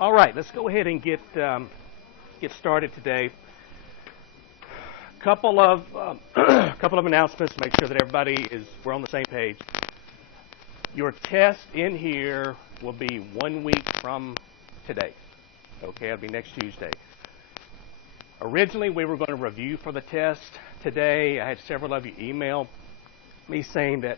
All right, let's go ahead and get started today. Couple of announcements to make sure that we're on the same page. Your test in here will be 1 week from today. Okay, it'll be next Tuesday. Originally, we were going to review for the test today. I had several of you email me saying that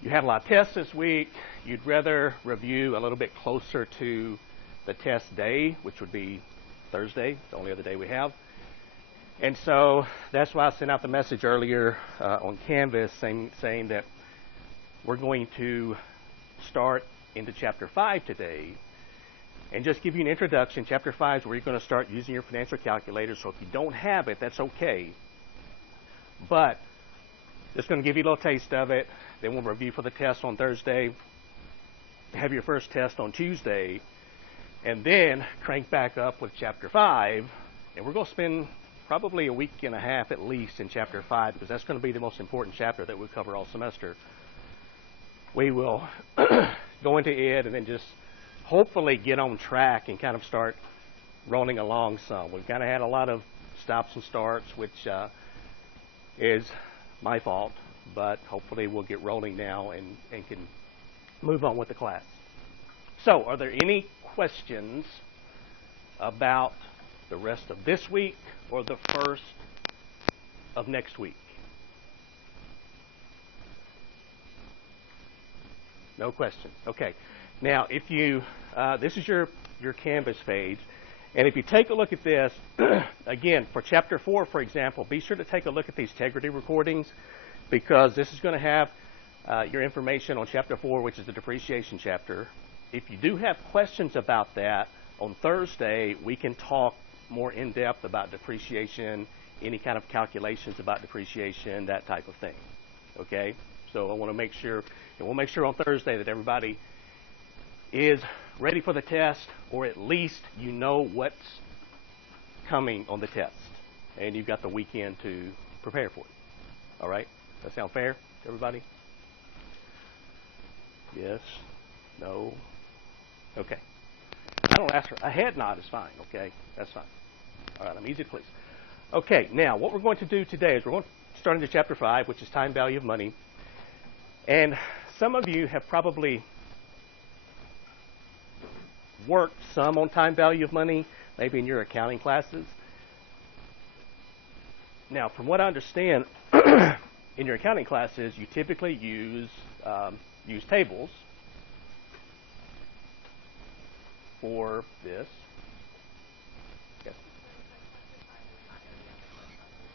you had a lot of tests this week. You'd rather review a little bit closer to the test day, which would be Thursday, the only other day we have. And so that's why I sent out the message earlier on Canvas saying that we're going to start into Chapter 5 today. And just give you an introduction. Chapter 5 is where you're going to start using your financial calculator. So if you don't have it, that's okay. But just going to give you a little taste of it. Then we'll review for the test on Thursday. Have your first test on Tuesday. And then crank back up with Chapter 5. And we're going to spend probably a week and a half at least in Chapter 5 because that's going to be the most important chapter that we cover all semester. We will go into it and then just hopefully get on track and kind of start rolling along some. We've kind of had a lot of stops and starts, which is my fault, but hopefully we'll get rolling now and can move on with the class. So, are there any questions about the rest of this week or the first of next week? No questions. Okay. Now, if you, this is your Canvas page, and if you take a look at this, again, for Chapter 4, for example, be sure to take a look at these integrity recordings because this is going to have your information on Chapter 4, which is the depreciation chapter. If you do have questions about that, on Thursday, we can talk more in depth about depreciation, any kind of calculations about depreciation, that type of thing. Okay? So I want to make sure, and we'll make sure on Thursday that everybody is ready for the test, or at least you know what's coming on the test, and you've got the weekend to prepare for it. All right? That sound fair to everybody? Yes? No? Okay. I don't ask for a head nod is fine. Okay? That's fine. All right, I'm easy to please. Okay, now what we're going to do today is we're going to start into Chapter 5, which is time value of money. And some of you have probably worked some on time value of money, maybe in your accounting classes. Now, from what I understand, in your accounting classes, you typically use tables for this. Yes.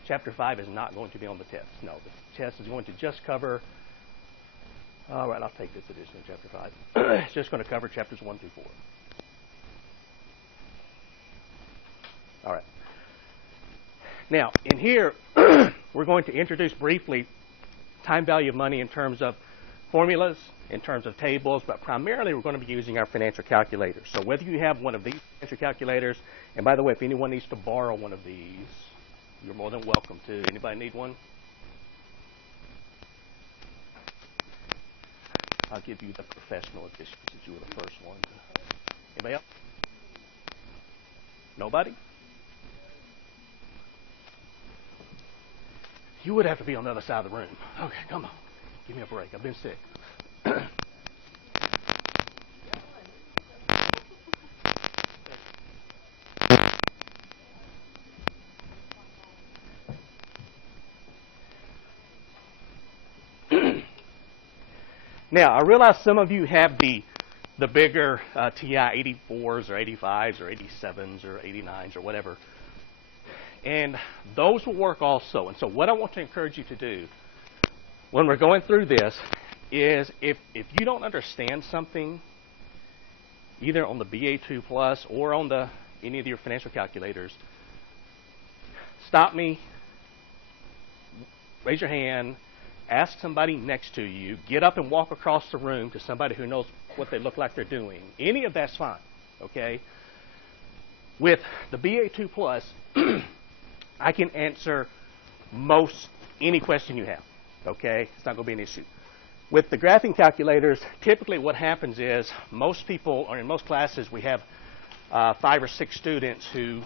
Chapter 5 is not going to be on the test. No, the test is going to just cover. All right, I'll take this edition of Chapter 5. It's just going to cover chapters 1 through 4. All right. Now, in here, we're going to introduce briefly time value of money in terms of formulas, in terms of tables, but primarily we're going to be using our financial calculators. So whether you have one of these financial calculators, and by the way, if anyone needs to borrow one of these, you're more than welcome to. Anybody need one? I'll give you the professional edition since you were the first one. Anybody else? Nobody? You would have to be on the other side of the room. Okay, come on. Give me a break. I've been sick. Now, I realize some of you have the bigger TI 84s or 85s or 87s or 89s or whatever. And those will work also. And so what I want to encourage you to do when we're going through this is if you don't understand something, either on the BA2 Plus or on any of your financial calculators, stop me, raise your hand, ask somebody next to you, get up and walk across the room to somebody who knows what they look like they're doing. Any of that's fine, okay? With the BA2 Plus, I can answer any question you have, okay? It's not going to be an issue. With the graphing calculators, typically what happens is most people, or in most classes, we have 5 or 6 students who,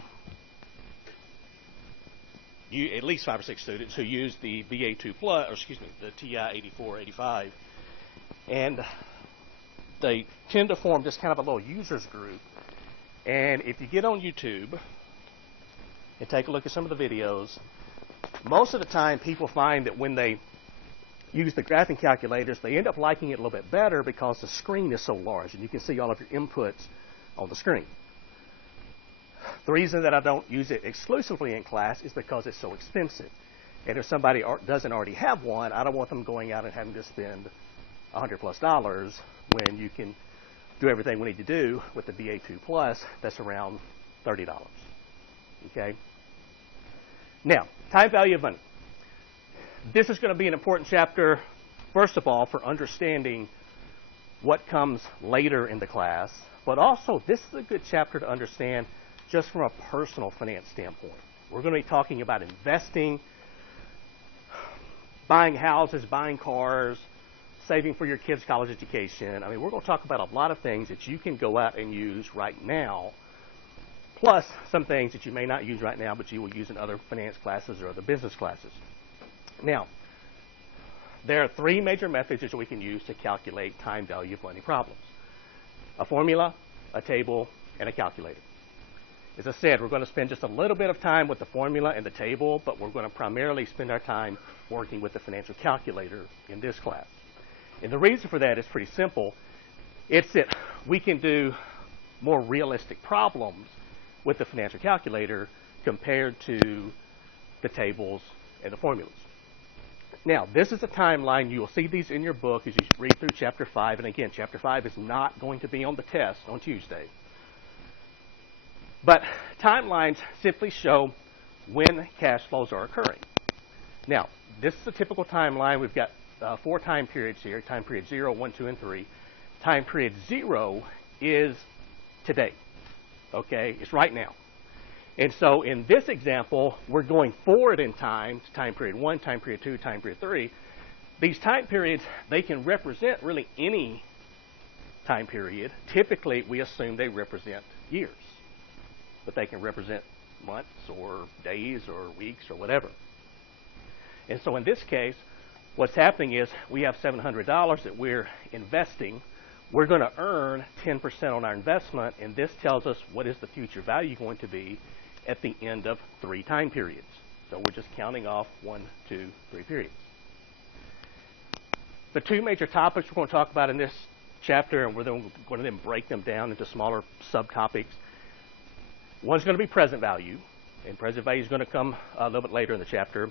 at least 5 or 6 students who use the VA2 Plus, or excuse me, the TI 8485, and they tend to form just kind of a little users group. And if you get on YouTube and take a look at some of the videos, most of the time people find that when they use the graphing calculators, they end up liking it a little bit better because the screen is so large and you can see all of your inputs on the screen. The reason that I don't use it exclusively in class is because it's so expensive. And if somebody doesn't already have one, I don't want them going out and having to spend $100+ when you can do everything we need to do with the VA2 Plus that's around $30. Okay? Now, time value of money. This is going to be an important chapter, first of all, for understanding what comes later in the class, but also this is a good chapter to understand just from a personal finance standpoint. We're going to be talking about investing, buying houses, buying cars, saving for your kids' college education. I mean, we're going to talk about a lot of things that you can go out and use right now, plus some things that you may not use right now, but you will use in other finance classes or other business classes. Now, there are 3 major methods that we can use to calculate time value of money problems: a formula, a table, and a calculator. As I said, we're going to spend just a little bit of time with the formula and the table, but we're going to primarily spend our time working with the financial calculator in this class. And the reason for that is pretty simple. It's that we can do more realistic problems with the financial calculator compared to the tables and the formulas. Now, this is a timeline. You will see these in your book as you read through Chapter 5. And again, Chapter 5 is not going to be on the test on Tuesday. But timelines simply show when cash flows are occurring. Now, this is a typical timeline. We've got 4 time periods here: time period 0, 1, 2, and 3. Time period 0 is today. Okay, it's right now. And so in this example, we're going forward in time to time period 1, time period 2, time period 3. These time periods, they can represent really any time period. Typically, we assume they represent years, but they can represent months or days or weeks or whatever. And so in this case, what's happening is we have $700 that we're investing. We're going to earn 10% on our investment, and this tells us what is the future value going to be at the end of 3 time periods. So we're just counting off 1, 2, 3 periods. The 2 major topics we're going to talk about in this chapter, and we're going to then break them down into smaller subtopics. One's going to be present value, and present value is going to come a little bit later in the chapter.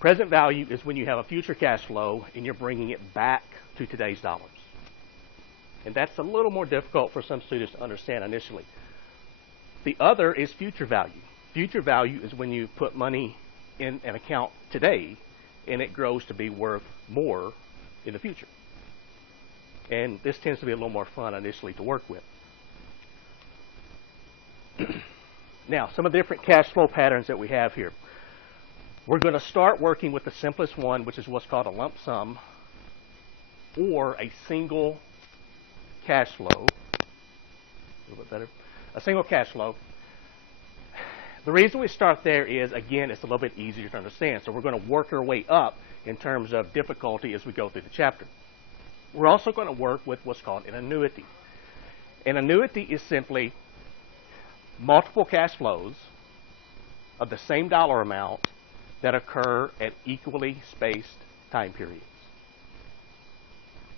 Present value is when you have a future cash flow and you're bringing it back to today's dollars. And that's a little more difficult for some students to understand initially. The other is future value. Future value is when you put money in an account today and it grows to be worth more in the future. And this tends to be a little more fun initially to work with. Now, some of the different cash flow patterns that we have here. We're going to start working with the simplest one, which is what's called a lump sum or a single cash flow. A little bit better. A single cash flow. The reason we start there is, again, it's a little bit easier to understand. So we're going to work our way up in terms of difficulty as we go through the chapter. We're also going to work with what's called an annuity. An annuity is simply multiple cash flows of the same dollar amount that occur at equally spaced time periods.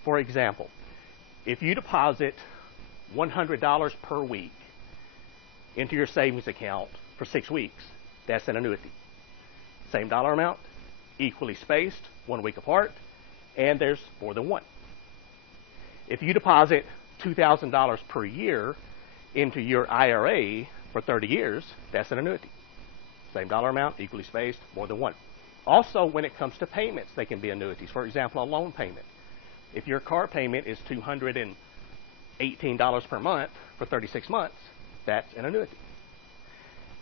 For example, if you deposit $100 per week into your savings account for 6 weeks, that's an annuity. Same dollar amount, equally spaced, 1 week apart, and there's more than one. If you deposit $2,000 per year into your IRA for 30 years, that's an annuity. Same dollar amount, equally spaced, more than one. Also, when it comes to payments, they can be annuities. For example, a loan payment. If your car payment is $218 per month for 36 months, that's an annuity.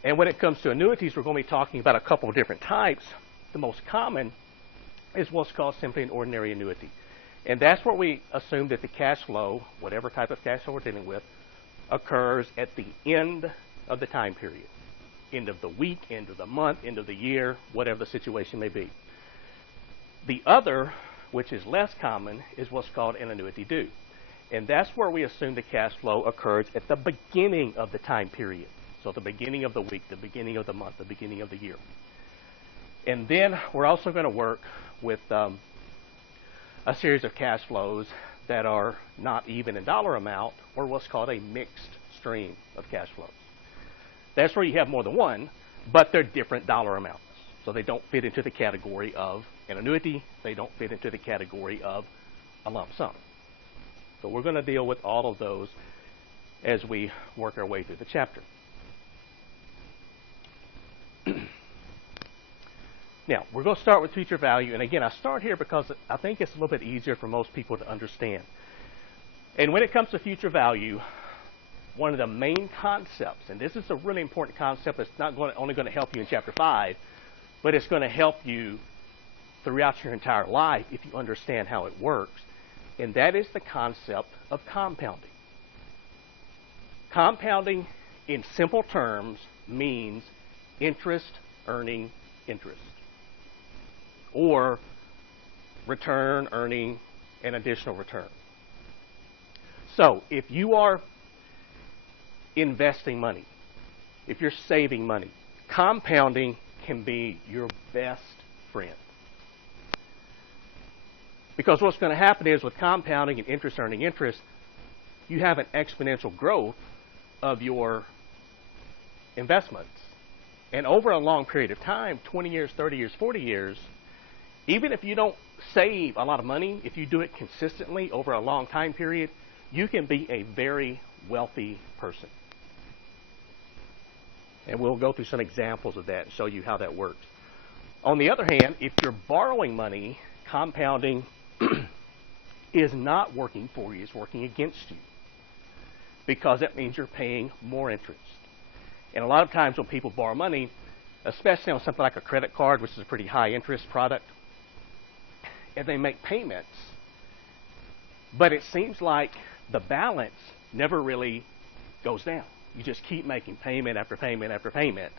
And when it comes to annuities, we're going to be talking about a couple of different types. The most common is what's called simply an ordinary annuity. And that's where we assume that the cash flow, whatever type of cash flow we're dealing with, occurs at the end of the time period. End of the week, end of the month, end of the year, whatever the situation may be. The other, which is less common, is what's called an annuity due. And that's where we assume the cash flow occurs at the beginning of the time period. So the beginning of the week, the beginning of the month, the beginning of the year. And then we're also going to work with a series of cash flows that are not even in dollar amount, or what's called a mixed stream of cash flows. That's where you have more than one, but they're different dollar amounts. So they don't fit into the category of an annuity. They don't fit into the category of a lump sum. So we're going to deal with all of those as we work our way through the chapter. Now, we're going to start with future value. And again, I start here because I think it's a little bit easier for most people to understand. And when it comes to future value, one of the main concepts, and this is a really important concept, it's not only going to help you in Chapter 5, but it's going to help you throughout your entire life if you understand how it works, and that is the concept of compounding. Compounding, in simple terms, means interest earning interest, or return earning an additional return. So if you are investing money, if you're saving money, compounding can be your best friend. Because what's going to happen is with compounding and interest earning interest, you have an exponential growth of your investments. And over a long period of time, 20 years, 30 years, 40 years, even if you don't save a lot of money, if you do it consistently over a long time period, you can be a very wealthy person. And we'll go through some examples of that and show you how that works. On the other hand, if you're borrowing money, compounding is not working for you, it's working against you. Because that means you're paying more interest. And a lot of times when people borrow money, especially on something like a credit card, which is a pretty high interest product, and they make payments, but it seems like the balance never really goes down. You just keep making payment after payment after payment,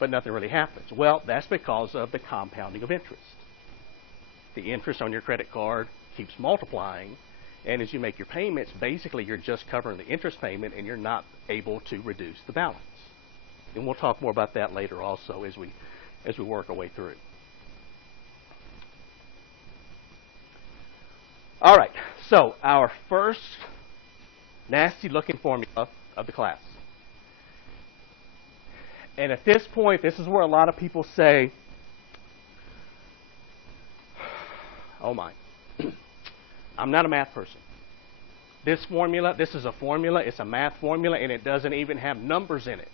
but nothing really happens. Well, that's because of the compounding of interest. The interest on your credit card keeps multiplying, and as you make your payments, basically you're just covering the interest payment and you're not able to reduce the balance. And we'll talk more about that later also as we work our way through. All right, so our first nasty looking formula of the class. And at this point, this is where a lot of people say, oh my, I'm not a math person. This is a formula, it's a math formula, and it doesn't even have numbers in it.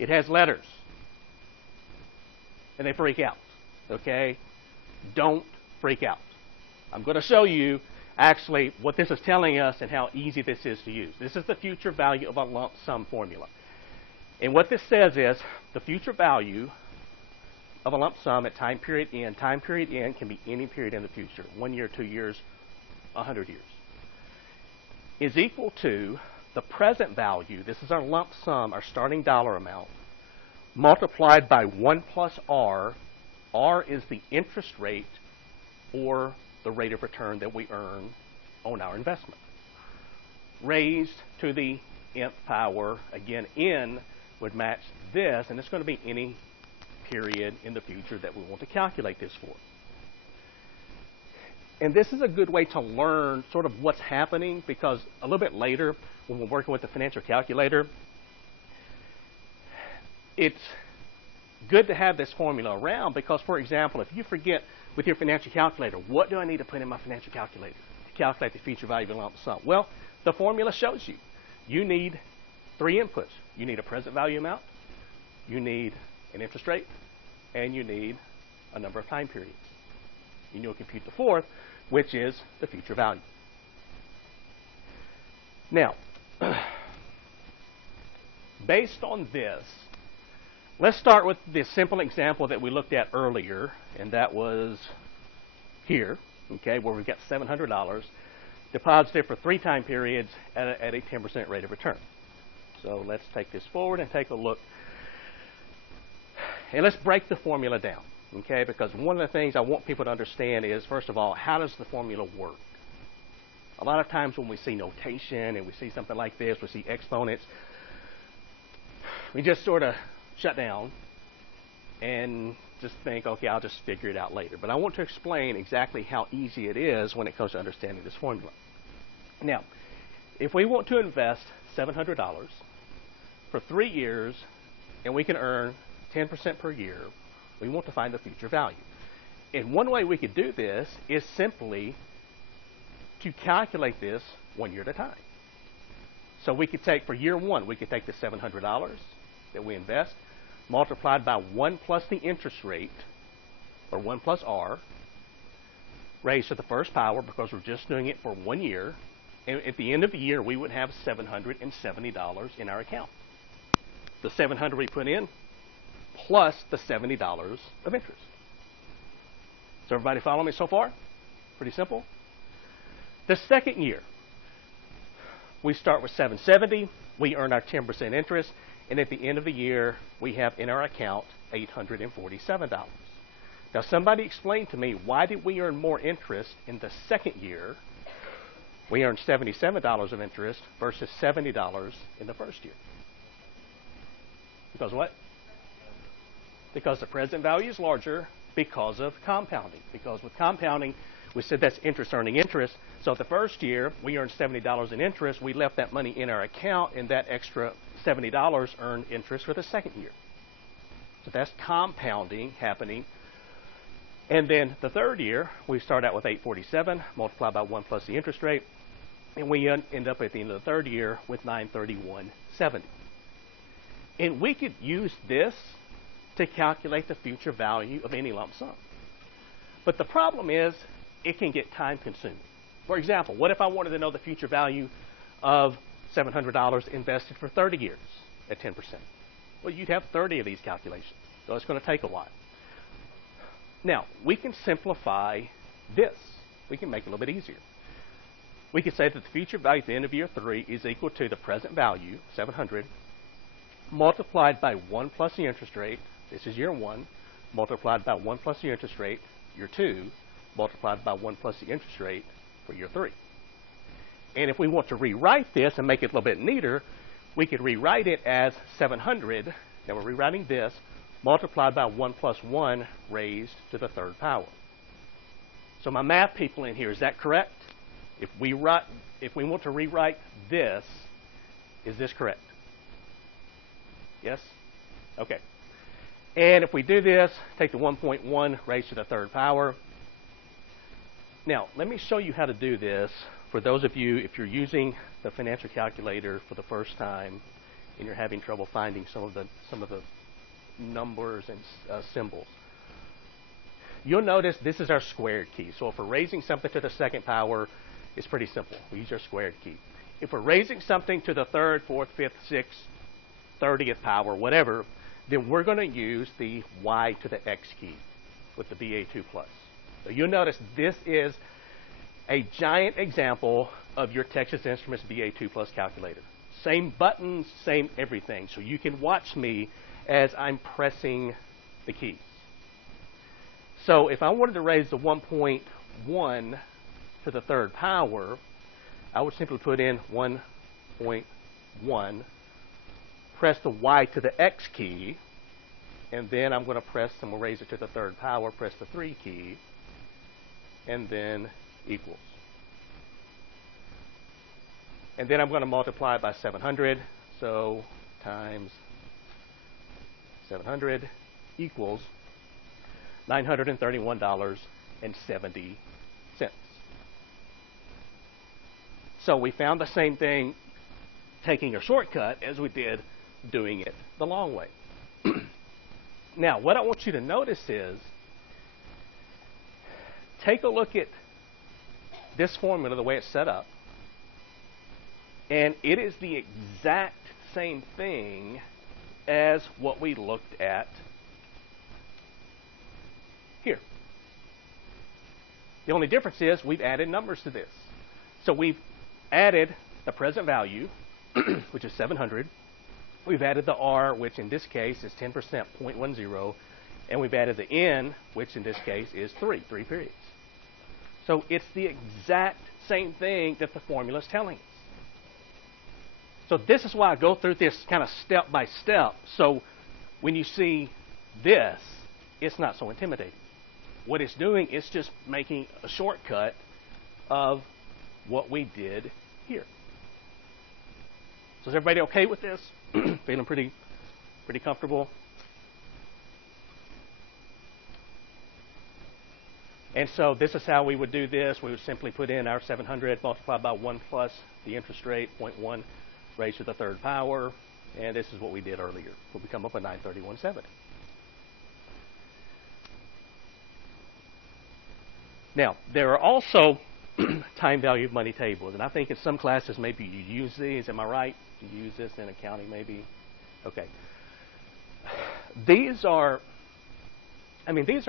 It has letters. And they freak out, okay? Don't freak out. I'm going to show you actually what this is telling us and how easy this is to use. This is the future value of a lump sum formula. And what this says is the future value of a lump sum at time period N can be any period in the future, 1 year, 2 years, 100 years, is equal to the present value, this is our lump sum, our starting dollar amount, multiplied by 1 plus R. R is the interest rate or the rate of return that we earn on our investment. Raised to the nth power, again, N would match this, and it's going to be any period in the future that we want to calculate this for. And this is a good way to learn sort of what's happening, because a little bit later, when we're working with the financial calculator, it's good to have this formula around because, for example, if you forget with your financial calculator, what do I need to put in my financial calculator to calculate the future value of a lump sum? Well, the formula shows you. You need 3 inputs. You need a present value amount, you need an interest rate, and you need a number of time periods. And you'll compute the fourth, which is the future value. Now, based on this, let's start with the simple example that we looked at earlier, and that was here, okay, where we've got $700. deposited for 3 time periods at a 10% rate of return. So let's take this forward and take a look. And let's break the formula down, okay? Because one of the things I want people to understand is, first of all, how does the formula work? A lot of times when we see notation and we see something like this, we see exponents, we just sort of shut down and just think, okay, I'll just figure it out later. But I want to explain exactly how easy it is when it comes to understanding this formula. Now, if we want to invest $700 for 3 years and we can earn 10% per year, we want to find the future value. And one way we could do this is simply to calculate this 1 year at a time. So we could take, for year 1, we could take the $700 that we invest, multiplied by 1 plus the interest rate, or 1 plus R, raised to the first power, because we're just doing it for 1 year. And at the end of the year, we would have $770 in our account. The $700 we put in, plus the $70 of interest. So everybody follow me so far? Pretty simple. The second year, we start with $770, we earn our 10% interest, and at the end of the year, we have in our account $847. Now somebody explain to me, why did we earn more interest in the second year? We earned $77 of interest versus $70 in the first year. Because what? Because the present value is larger because of compounding. Because with compounding, we said that's interest earning interest. So the first year, we earned $70 in interest. We left that money in our account, and that extra $70 earned interest for the second year. So that's compounding happening. And then the third year, we start out with $847, multiplied by 1 plus the interest rate, and we end up at the end of the third year with $931.70. And we could use this to calculate the future value of any lump sum. But the problem is, it can get time consuming. For example, what if I wanted to know the future value of $700 invested for 30 years at 10%? Well, you'd have 30 of these calculations, so it's going to take a while. Now, we can simplify this. We can make it a little bit easier. We could say that the future value at the end of year 3 is equal to the present value, 700, multiplied by 1 plus the interest rate. This is year 1, multiplied by 1 plus the interest rate, year 2, multiplied by 1 plus the interest rate for year 3. And if we want to rewrite this and make it a little bit neater, we could rewrite it as 700. Now we're rewriting this, multiplied by 1 plus 1 raised to the third power. So my math people in here, is that correct? If we want to rewrite this, is this correct? Yes? Okay. And if we do this, take the 1.1 raised to the third power. Now, let me show you how to do this. For those of you, if you're using the financial calculator for the first time and you're having trouble finding some of the numbers and symbols, you'll notice this is our squared key. So if we're raising something to the second power, it's pretty simple. We use our squared key. If we're raising something to the third, fourth, fifth, sixth, 30th power, whatever, then we're going to use the y to the x key with the BA2+. So you'll notice this is a giant example of your Texas Instruments BA2+ calculator. Same buttons, same everything. So you can watch me as I'm pressing the keys. So if I wanted to raise the 1.1 to the third power, I would simply put in 1.1, press the y to the x key, and then I'm going to press, and we'll raise it to the third power, press the 3 key, and then equals. And then I'm going to multiply by 700, so times 700 equals $931.70. So we found the same thing taking a shortcut as we did doing it the long way. Now, what I want you to notice is, take a look at this formula, the way it's set up, and it is the exact same thing as what we looked at here. The only difference is we've added numbers to this. So we've added the present value, which is 700. We've added the R, which in this case is 10%, 0.10. And we've added the N, which in this case is 3 periods. So it's the exact same thing that the formula is telling us. So this is why I go through this kind of step by step. So when you see this, it's not so intimidating. What it's doing is just making a shortcut of what we did here. So is everybody okay with this? Feeling pretty comfortable? And so this is how we would do this. We would simply put in our 700 multiplied by 1 plus the interest rate, 0.1 raised to the third power. And this is what we did earlier. We'll come up with 931.70. Now, there are also time value of money tables. And I think in some classes maybe you use these. Am I right? You use this in accounting maybe? Okay. These are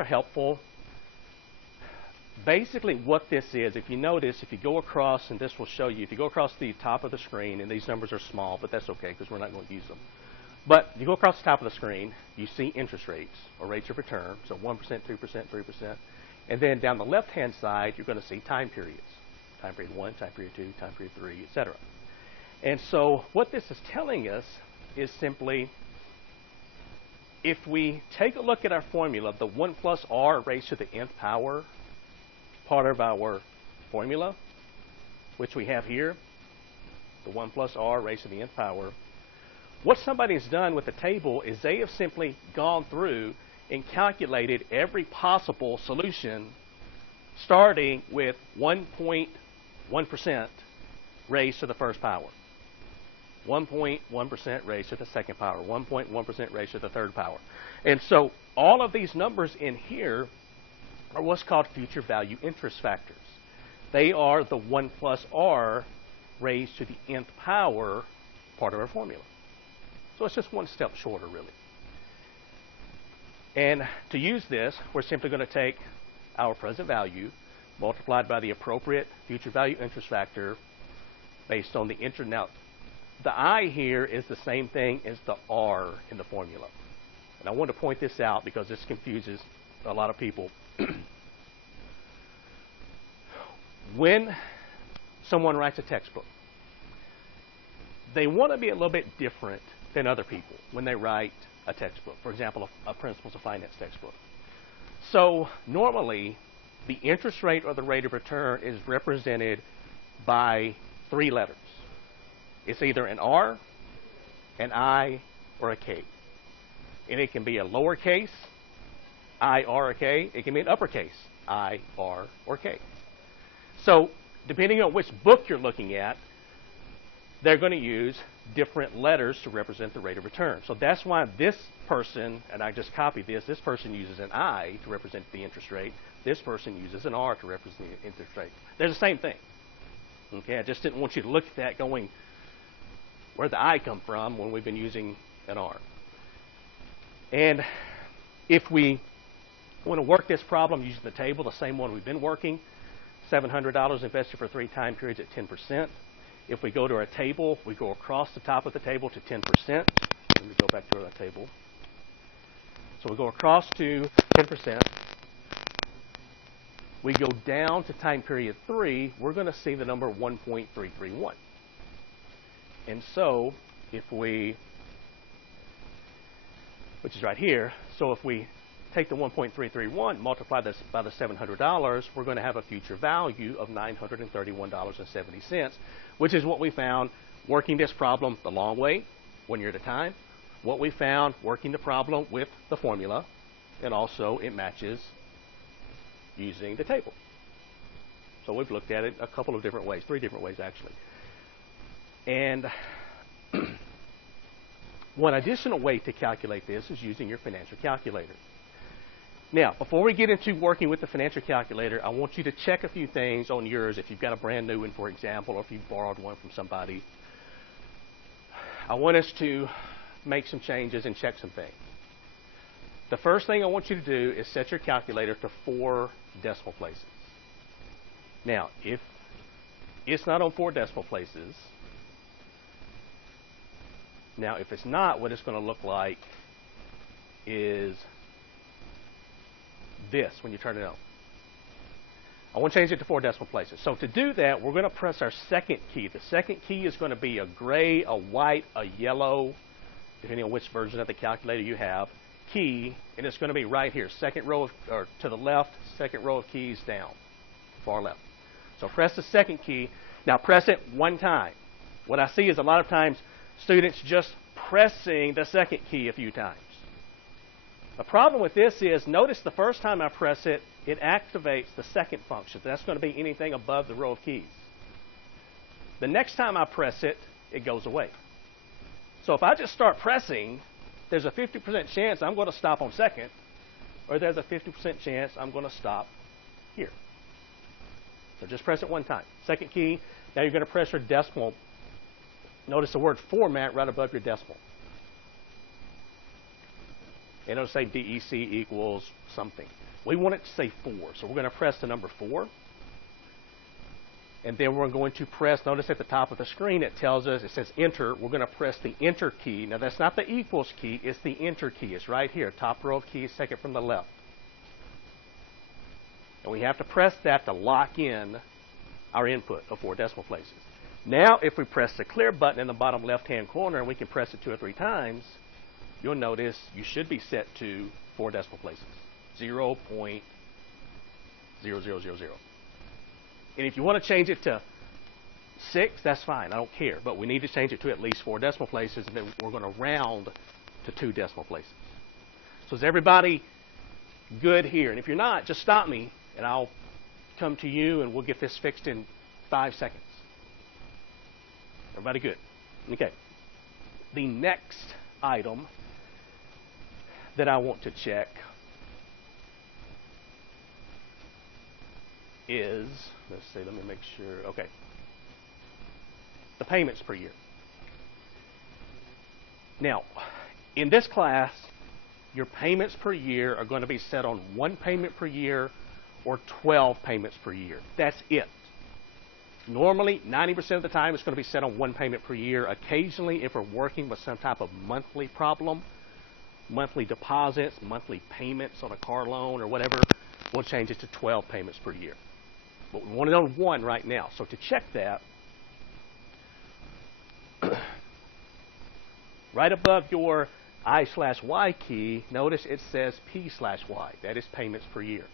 helpful. Basically what this is, if you notice, if you go across, and this will show you, if you go across the top of the screen, and these numbers are small, but that's okay because we're not going to use them. But you go across the top of the screen, you see interest rates, or rates of return, so 1%, 2%, 3%. And then down the left-hand side, you're going to see time periods. Time period 1, time period 2, time period 3, etc. And so what this is telling us is simply, if we take a look at our formula, the 1 plus r raised to the nth power, part of our formula, which we have here, the 1 plus r raised to the nth power, what somebody's done with the table is they have simply gone through and calculated every possible solution starting with 1.1% raised to the first power, 1.1% raised to the second power, 1.1% raised to the third power. And so all of these numbers in here are what's called future value interest factors. They are the 1 plus r raised to the nth power part of our formula. So it's just one step shorter, really. And to use this, we're simply going to take our present value multiplied by the appropriate future value interest factor based on the interest. Now, the I here is the same thing as the R in the formula. And I want to point this out because this confuses a lot of people. When someone writes a textbook, they want to be a little bit different than other people when they write a textbook. For example, a Principles of Finance textbook. So normally, the interest rate or the rate of return is represented by 3 letters. It's either an R, an I, or a K. And it can be a lowercase, I, R, or K. It can be an uppercase, I, R, or K. So depending on which book you're looking at, they're going to use different letters to represent the rate of return. So that's why this person, and I just copied this person uses an I to represent the interest rate. This person uses an R to represent the interest rate. They're the same thing. Okay, I just didn't want you to look at that going, where'd the I come from when we've been using an R? And if we want to work this problem using the table, the same one we've been working, $700 invested for 3 time periods at 10%. If we go to our table, we go across the top of the table to 10%. Let me go back to our table. So we go across to 10%. We go down to time period 3, we're going to see the number 1.331. And so if we, which is right here, so if we take the 1.331, multiply this by the $700, we're going to have a future value of $931.70, which is what we found working this problem the long way, 1 year at a time, what we found working the problem with the formula, and also it matches using the table. So we've looked at it a couple of different ways, 3 different ways actually. And one additional way to calculate this is using your financial calculator. Now, before we get into working with the financial calculator, I want you to check a few things on yours. If you've got a brand new one, for example, or if you've borrowed one from somebody, I want us to make some changes and check some things. The first thing I want you to do is set your calculator to 4 decimal places. Now, if it's not on 4 decimal places. Now, if it's not, what it's going to look like is this when you turn it on. I want to change it to 4 decimal places. So to do that, we're going to press our second key. The second key is going to be a gray, a white, a yellow, depending on which version of the calculator you have, key, and it's going to be right here, second row of, or to the left, second row of keys down, far left. So press the second key. Now press it one time. What I see is a lot of times students just pressing the second key a few times. The problem with this is, notice the first time I press it, it activates the second function. That's going to be anything above the row of keys. The next time I press it, it goes away. So if I just start pressing, there's a 50% chance I'm going to stop on second, or there's a 50% chance I'm going to stop here. So just press it one time. Second key. Now you're going to press your decimal. Notice the word format right above your decimal. And it'll say DEC equals something. We want it to say 4, so we're going to press the number 4. And then we're going to press, notice at the top of the screen it tells us, it says enter. We're going to press the enter key. Now that's not the equals key, it's the enter key. It's right here, top row of keys, second from the left. And we have to press that to lock in our input of 4 decimal places. Now if we press the clear button in the bottom left-hand corner, and we can press it 2 or 3 times, you'll notice you should be set to 4 decimal places, 0.0000. And if you want to change it to 6, that's fine. I don't care. But we need to change it to at least 4 decimal places, and then we're going to round to 2 decimal places. So is everybody good here? And if you're not, just stop me, and I'll come to you, and we'll get this fixed in 5 seconds. Everybody good? Okay. The next item that I want to check is, let's see, let me make sure, okay, the payments per year. Now, in this class, your payments per year are going to be set on 1 payment per year or 12 payments per year. That's it. Normally, 90% of the time, it's going to be set on 1 payment per year. Occasionally, if we're working with some type of monthly problem, monthly deposits, monthly payments on a car loan or whatever, we'll change it to 12 payments per year. But we want it on 1 right now. So to check that, right above your I/Y key, notice it says P/Y. That is payments per year.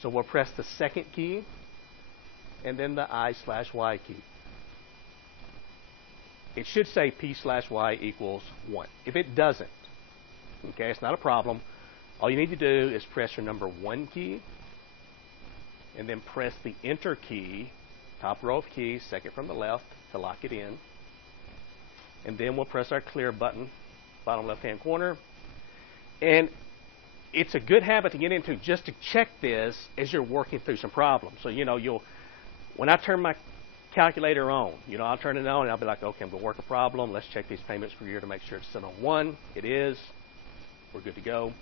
So we'll press the second key and then the I/Y key. It should say P/Y equals 1. If it doesn't, okay, it's not a problem. All you need to do is press your number 1 key and then press the enter key, top row of keys, second from the left, to lock it in. And then we'll press our clear button, bottom left-hand corner. And it's a good habit to get into just to check this as you're working through some problems. So, when I turn my calculator on, I'll turn it on and I'll be like, okay, I'm going to work a problem. Let's check these payments per year to make sure it's set on 1. It is. We're good to go.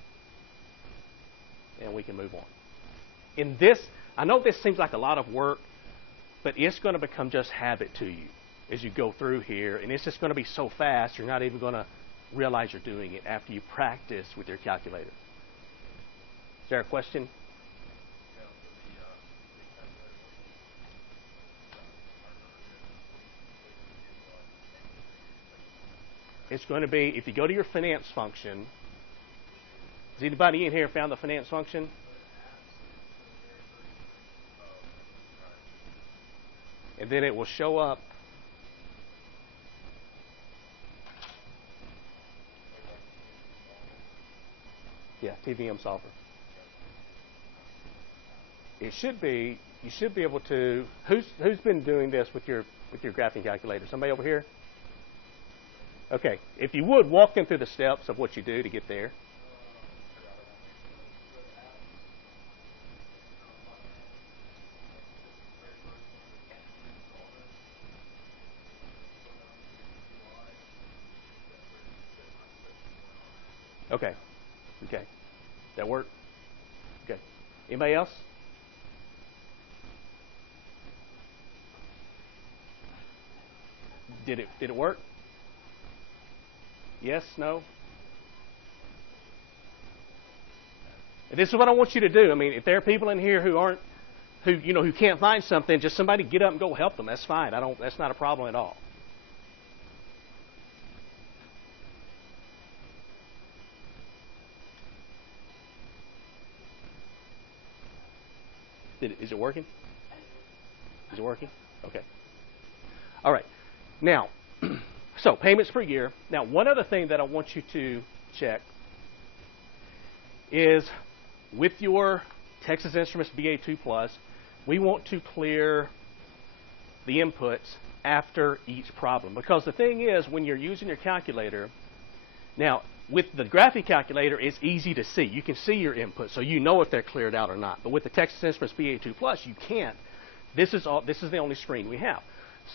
And we can move on. In this, I know this seems like a lot of work, but it's going to become just habit to you as you go through here. And it's just going to be so fast, you're not even going to realize you're doing it after you practice with your calculator. Is there a question? It's going to be, if you go to your finance function, has anybody in here found the finance function? And then it will show up. Yeah, TVM solver. It should be, you should be able to, who's been doing this with your graphing calculator? Somebody over here? Okay, if you would, walk them through the steps of what you do to get there. Okay. Okay. That work? Okay. Anybody else? Did it work? Yes? No? This is what I want you to do. I mean, if there are people in here who can't find something, just somebody get up and go help them. That's fine. That's not a problem at all. Is it working? Is it working? Okay. All right. Now, so payments per year. Now, one other thing that I want you to check is with your Texas Instruments BA2 Plus, we want to clear the inputs after each problem. Because the thing is, when you're using your calculator, now, with the graphic calculator, it's easy to see. You can see your inputs, so you know if they're cleared out or not. But with the Texas Instruments BA2 Plus, you can't. This is the only screen we have.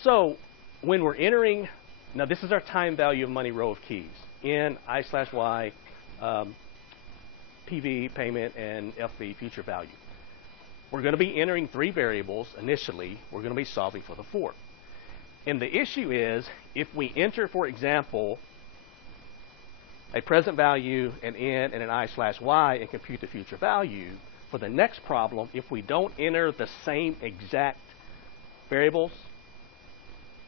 So when we're entering, now this is our time value of money row of keys. N, I/Y, PV, payment, and FV, future value. We're going to be entering 3 variables initially. We're going to be solving for the 4th. And the issue is, if we enter, for example, a present value, an N, and an I/Y, and compute the future value, for the next problem, if we don't enter the same exact variables,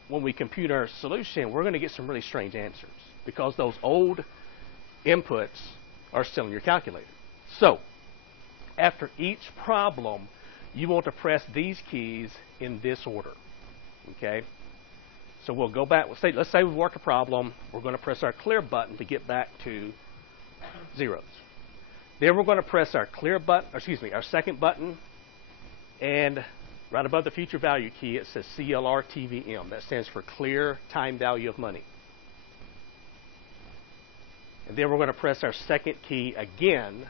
when we compute our solution, we're going to get some really strange answers because those old inputs are still in your calculator. So, after each problem, you want to press these keys in this order. Okay? So we'll go back. Let's say we work a problem. We're going to press our clear button to get back to zeros. Then we're going to press our our second button, and right above the future value key, it says CLR-TVM. That stands for clear time value of money. And then we're going to press our second key again.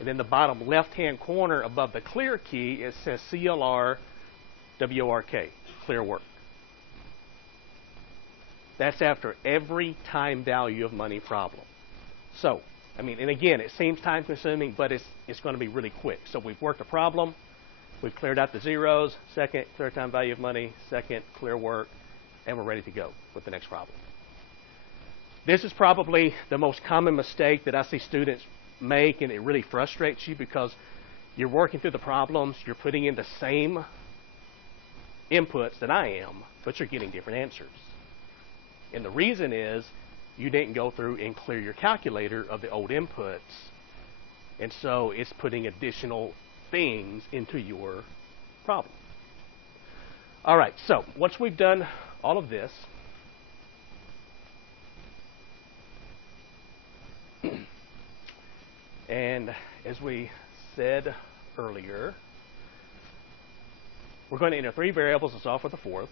And then the bottom left-hand corner above the clear key, it says CLR-WORK, clear work. That's after every time value of money problem. So, I mean, and again, it seems time-consuming, but it's going to be really quick. So we've worked a problem. We've cleared out the zeros. Second, clear time value of money. Second, clear work. And we're ready to go with the next problem. This is probably the most common mistake that I see students make, and it really frustrates you because you're working through the problems, you're putting in the same inputs that I am, but you're getting different answers. And the reason is you didn't go through and clear your calculator of the old inputs, and so it's putting additional things into your problem. All right, so once we've done all of this, and as we said earlier, we're going to enter 3 variables and solve for the 4th.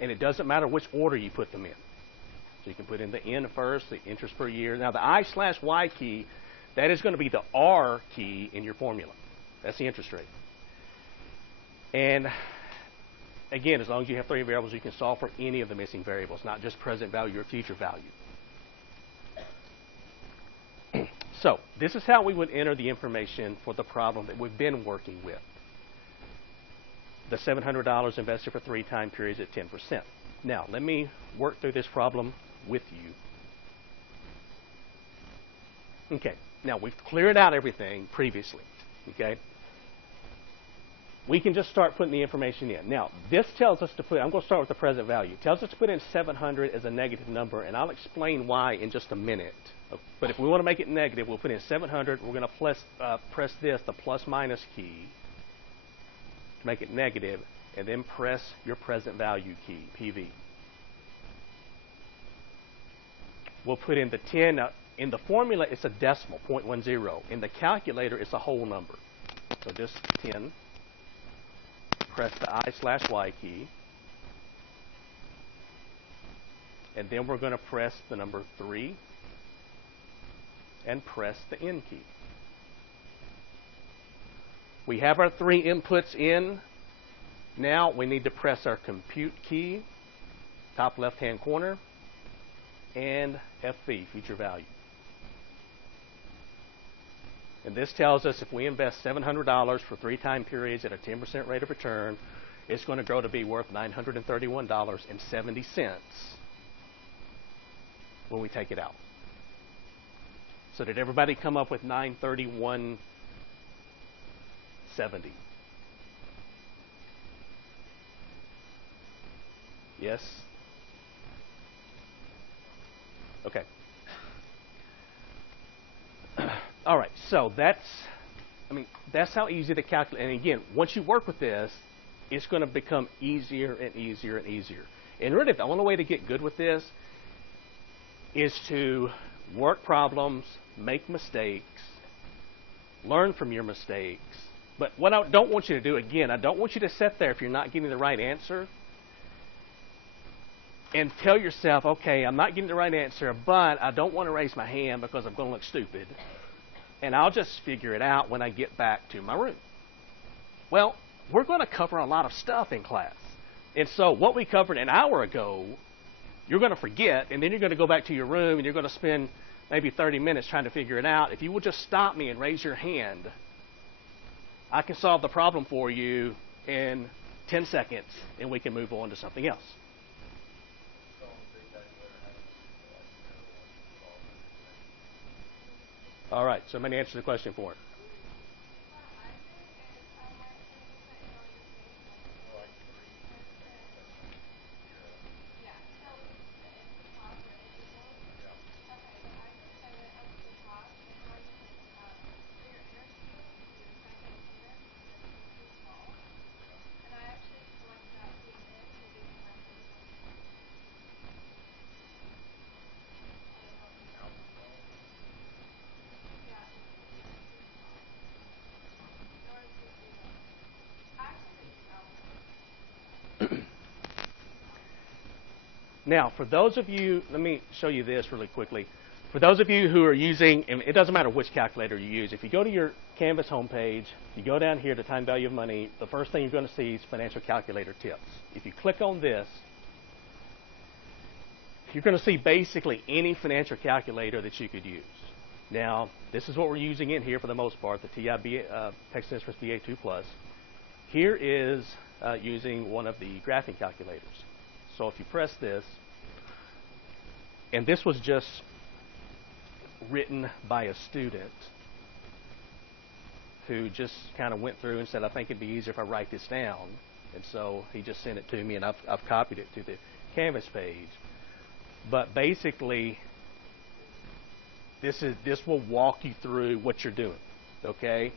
And it doesn't matter which order you put them in. So you can put in the N first, the interest per year. Now the I/Y key, that is going to be the R key in your formula. That's the interest rate. And again, as long as you have 3 variables, you can solve for any of the missing variables, not just present value or future value. So this is how we would enter the information for the problem that we've been working with. The $700 invested for 3 time periods at 10%. Now, let me work through this problem with you. Okay, now we've cleared out everything previously. Okay? We can just start putting the information in. Now, this tells us to put, I'm going to start with the present value. It tells us to put in 700 as a negative number, and I'll explain why in just a minute. But if we want to make it negative, we'll put in 700. We're going to press this, the plus minus key, to make it negative, and then press your present value key, PV. We'll put in the 10. Now, in the formula, it's a decimal, 0.10. In the calculator, it's a whole number. So just 10. Press the I/Y key. And then we're going to press the number 3 and press the N key. We have our 3 inputs in. Now we need to press our compute key, top left-hand corner, and FV, future value. And this tells us if we invest $700 for 3 time periods at a 10% rate of return, it's going to grow to be worth $931.70 when we take it out. So did everybody come up with $931.70? Yes? Okay. All right, so that's how easy to calculate. And again, once you work with this, it's going to become easier and easier and easier. And really, the only way to get good with this is to work problems, make mistakes, learn from your mistakes. But what I don't want you to do, again, I don't want you to sit there if you're not getting the right answer and tell yourself, okay, I'm not getting the right answer, but I don't want to raise my hand because I'm going to look stupid, and I'll just figure it out when I get back to my room. Well, we're going to cover a lot of stuff in class. And so what we covered an hour ago, you're going to forget, and then you're going to go back to your room, and you're going to spend maybe 30 minutes trying to figure it out. If you will just stop me and raise your hand, I can solve the problem for you in 10 seconds, and we can move on to something else. All right, so I'm going to answer the question for it. Now, for those of you, let me show you this really quickly. For those of you who are using, and it doesn't matter which calculator you use, if you go to your Canvas homepage, you go down here to time value of money, the first thing you're going to see is financial calculator tips. If you click on this, you're going to see basically any financial calculator that you could use. Now, this is what we're using in here for the most part, the TIB, Texas Instruments BA2 Plus. Here is using one of the graphing calculators. So if you press this, and this was just written by a student who just kind of went through and said, I think it'd be easier if I write this down. And so he just sent it to me, and I've copied it to the Canvas page. But basically, this will walk you through what you're doing, okay?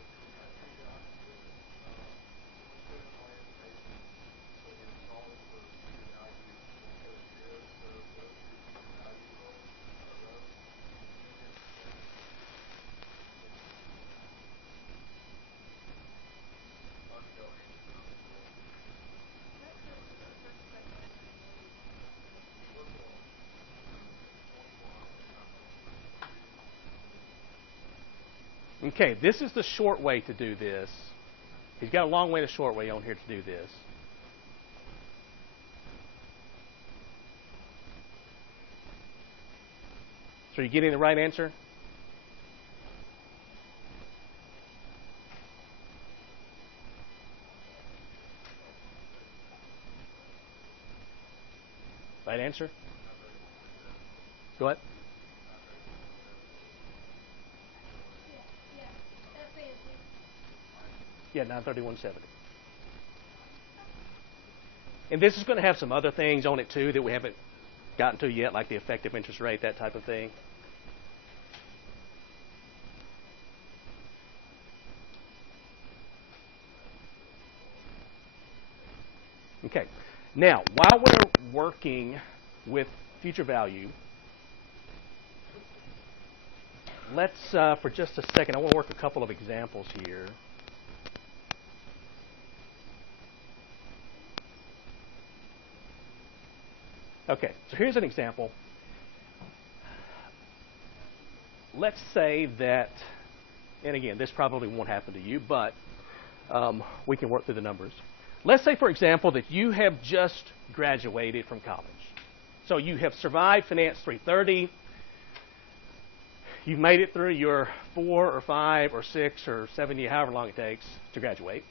Okay, this is the short way to do this. He's got a long way, the short way on here to do this. So are you getting the right answer? Right answer? Go ahead. Yeah, 931.70. And this is going to have some other things on it too that we haven't gotten to yet, like the effective interest rate, that type of thing. Okay. Now, while we're working with future value, let's, for just a second, I want to work a couple of examples here. Okay, so here's an example. Let's say that, and again, this probably won't happen to you, but we can work through the numbers. Let's say, for example, that you have just graduated from college. So you have survived Finance 330. You've made it through your 4 or 5 or 6 or 7 year, however long it takes to graduate.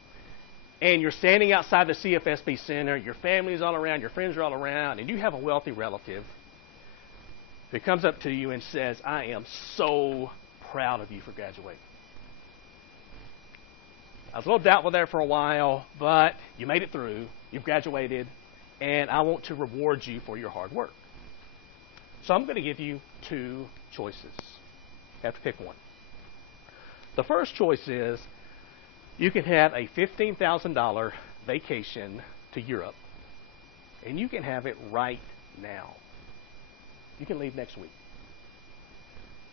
and you're standing outside the CFSB Center, your family's all around, your friends are all around, and you have a wealthy relative who comes up to you and says, I am so proud of you for graduating. I was a little doubtful there for a while, but you made it through, you've graduated, and I want to reward you for your hard work. So I'm going to give you two choices. You have to pick one. The first choice is you can have a $15,000 vacation to Europe, and you can have it right now. You can leave next week.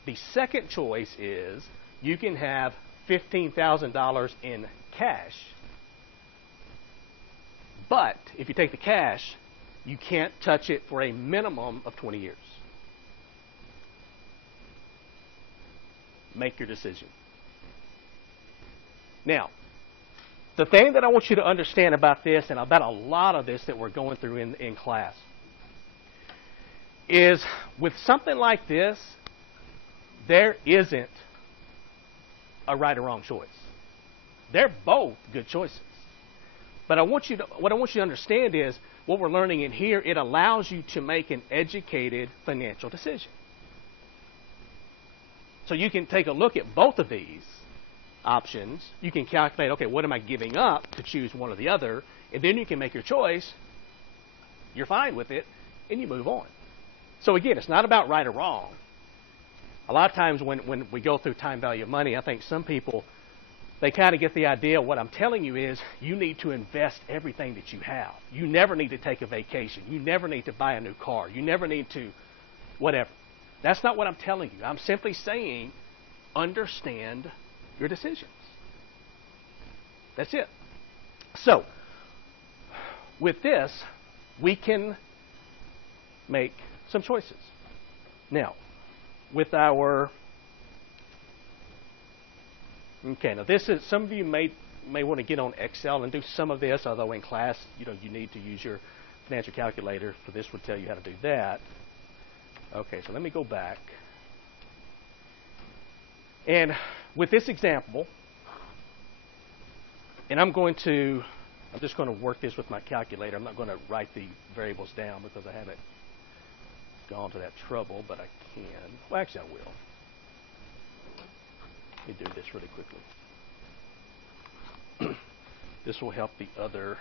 The second choice is you can have $15,000 in cash, but if you take the cash, you can't touch it for a minimum of 20 years. Make your decision. Now, the thing that I want you to understand about this, and about a lot of this that we're going through in class, is with something like this, there isn't a right or wrong choice. They're both good choices. But what I want you to understand is, what we're learning in here, it allows you to make an educated financial decision. So you can take a look at both of these options. You can calculate, okay, what am I giving up to choose one or the other? And then you can make your choice. You're fine with it, and you move on. So again, it's not about right or wrong. A lot of times when we go through time value of money, I think some people, they kind of get the idea, what I'm telling you is you need to invest everything that you have. You never need to take a vacation. You never need to buy a new car. You never need to whatever. That's not what I'm telling you. I'm simply saying understand your decisions. That's it. So, with this, we can make some choices. Now, with our now this is, some of you may want to get on Excel and do some of this, although in class, you need to use your financial calculator, so this would tell you how to do that. Okay, so let me go back. And with this example, and I'm just going to work this with my calculator. I'm not going to write the variables down because I haven't gone to that trouble, but I can. Well, actually, I will. Let me do this really quickly. This will help the other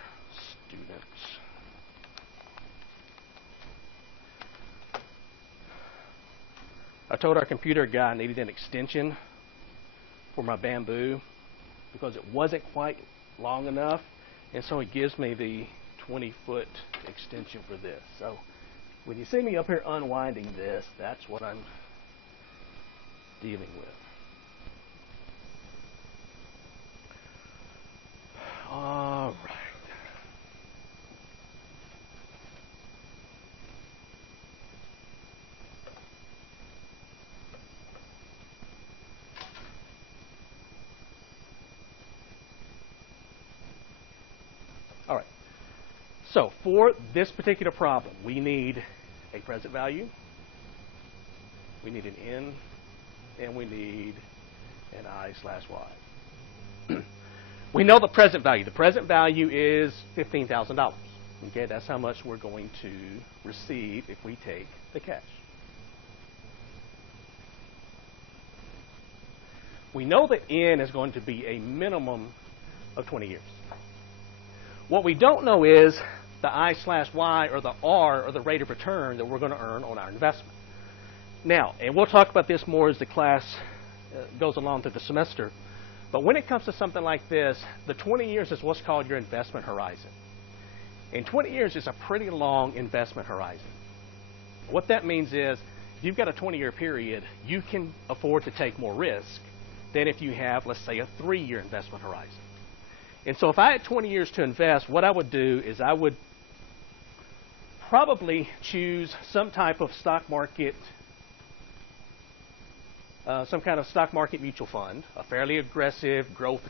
students. I told our computer guy I needed an extension for my bamboo because it wasn't quite long enough, and so it gives me the 20-foot extension for this. So when you see me up here unwinding this, that's what I'm dealing with. All right. All right. So for this particular problem, we need a present value, we need an N, and we need an I/Y. We know the present value. The present value is $15,000. Okay, that's how much we're going to receive if we take the cash. We know that N is going to be a minimum of 20 years. What we don't know is the I/Y or the R, or the rate of return that we're going to earn on our investment. Now, and we'll talk about this more as the class goes along through the semester, but when it comes to something like this, the 20 years is what's called your investment horizon. And 20 years is a pretty long investment horizon. What that means is, if you've got a 20-year period, you can afford to take more risk than if you have, let's say, a 3-year investment horizon. And so if I had 20 years to invest, what I would do is I would probably choose some type of stock market, some kind of stock market mutual fund, a fairly aggressive growth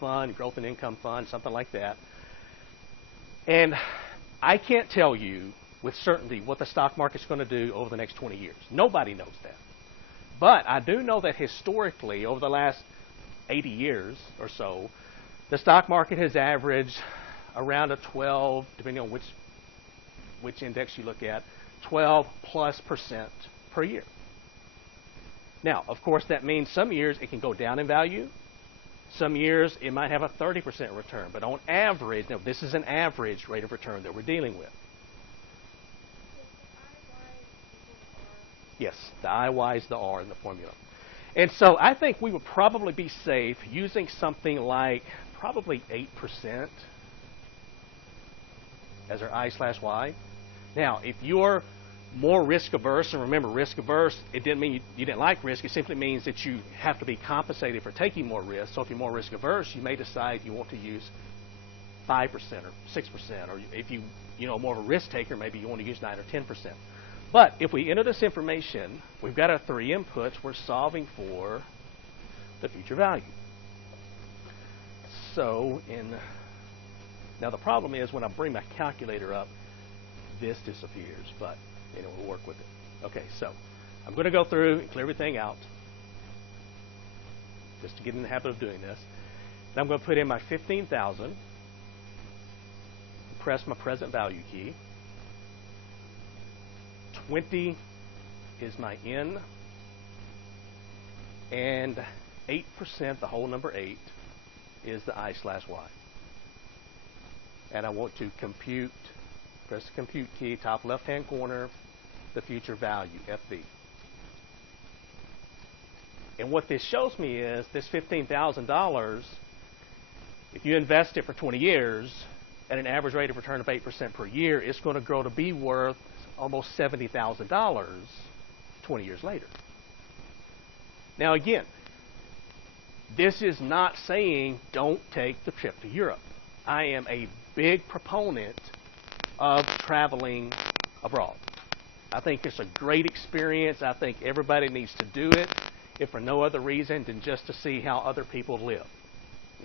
fund, growth and income fund, something like that. And I can't tell you with certainty what the stock market's going to do over the next 20 years. Nobody knows that. But I do know that historically, over the last 80 years or so, The stock market has averaged around a 12, depending on which index you look at, 12+% per year. Now, of course, that means some years it can go down in value. Some years it might have a 30% return. But on average, now this is an average rate of return that we're dealing with. Yes, the I, Y is the R in the formula. And so I think we would probably be safe using something like probably 8% as our I/Y. Now, if you're more risk averse, and remember, risk averse, it didn't mean you didn't like risk. It simply means that you have to be compensated for taking more risk. So if you're more risk averse, you may decide you want to use 5% or 6%, or if you more of a risk taker, maybe you want to use 9 or 10%. But if we enter this information, we've got our three inputs. We're solving for the future value. So now the problem is when I bring my calculator up, this disappears, but we'll work with it. Okay, so I'm going to go through and clear everything out just to get in the habit of doing this. Then I'm going to put in my 15,000, press my present value key. 20 is my N, and 8%, the whole number 8, is the I/Y. And I want to compute, press the compute key, top left-hand corner, the future value, FV. And what this shows me is this $15,000, if you invest it for 20 years at an average rate of return of 8% per year, it's going to grow to be worth almost $70,000 20 years later. Now again, this is not saying don't take the trip to Europe. I am a big proponent of traveling abroad. I think it's a great experience. I think everybody needs to do it, if for no other reason than just to see how other people live.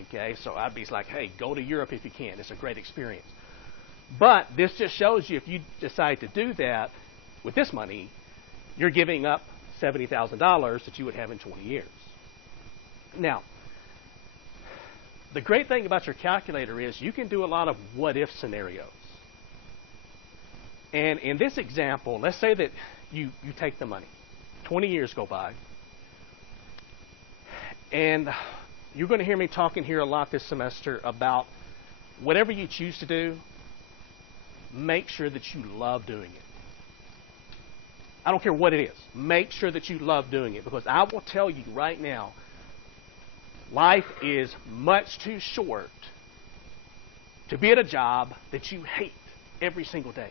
Okay, so I'd be like, hey, go to Europe if you can. It's a great experience. But this just shows you if you decide to do that with this money, you're giving up $70,000 that you would have in 20 years. Now, the great thing about your calculator is you can do a lot of what-if scenarios. And in this example, let's say that you take the money. 20 years go by. And you're going to hear me talking here a lot this semester about whatever you choose to do, make sure that you love doing it. I don't care what it is. Make sure that you love doing it, because I will tell you right now, life is much too short to be at a job that you hate every single day.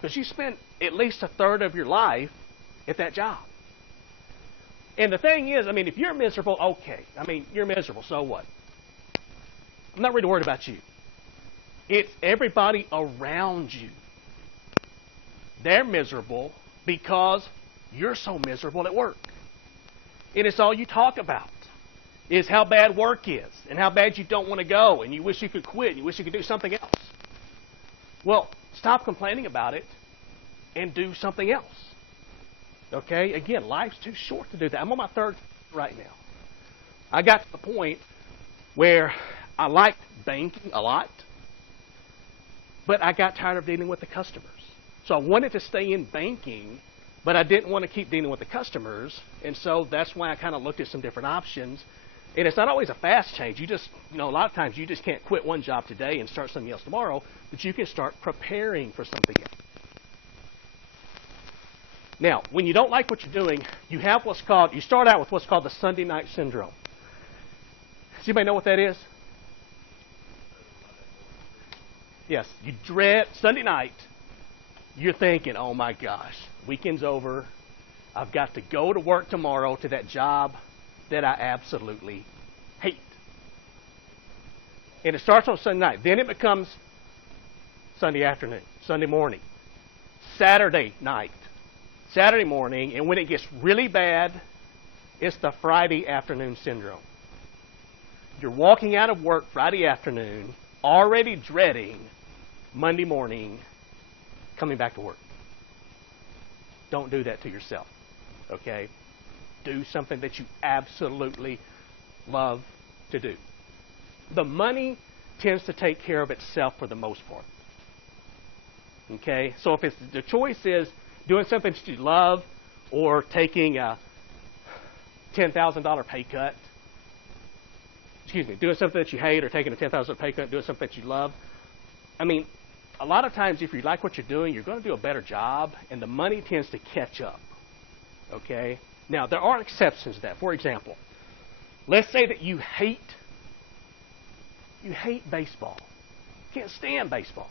Because you spend at least a third of your life at that job. And the thing is, if you're miserable, okay. You're miserable, so what? I'm not really worried about you. It's everybody around you. They're miserable because you're so miserable at work. And it's all you talk about is how bad work is and how bad you don't want to go and you wish you could quit and you wish you could do something else. Well, stop complaining about it and do something else. Okay? Again, life's too short to do that. I'm on my third right now. I got to the point where I liked banking a lot, but I got tired of dealing with the customers. So I wanted to stay in banking, but I didn't want to keep dealing with the customers, and so that's why I kind of looked at some different options. And it's not always a fast change. You just, a lot of times you just can't quit one job today and start something else tomorrow, but you can start preparing for something else. Now, when you don't like what you're doing, you start out with what's called the Sunday night syndrome. Does anybody know what that is? Yes, you dread Sunday night. You're thinking, oh my gosh, weekend's over. I've got to go to work tomorrow to that job that I absolutely hate. And it starts on Sunday night. Then it becomes Sunday afternoon, Sunday morning, Saturday night, Saturday morning, and when it gets really bad, it's the Friday afternoon syndrome. You're walking out of work Friday afternoon, already dreading Monday morning coming back to work. Don't do that to yourself, okay? Do something that you absolutely love to do. The money tends to take care of itself for the most part. Okay? So if it's, the choice is doing something that you love or taking a $10,000 pay cut, doing something that you hate or taking a $10,000 pay cut, doing something that you love, I mean, a lot of times if you like what you're doing, you're going to do a better job, and the money tends to catch up. Okay? Now, there are exceptions to that. For example, let's say that you hate baseball. You can't stand baseball.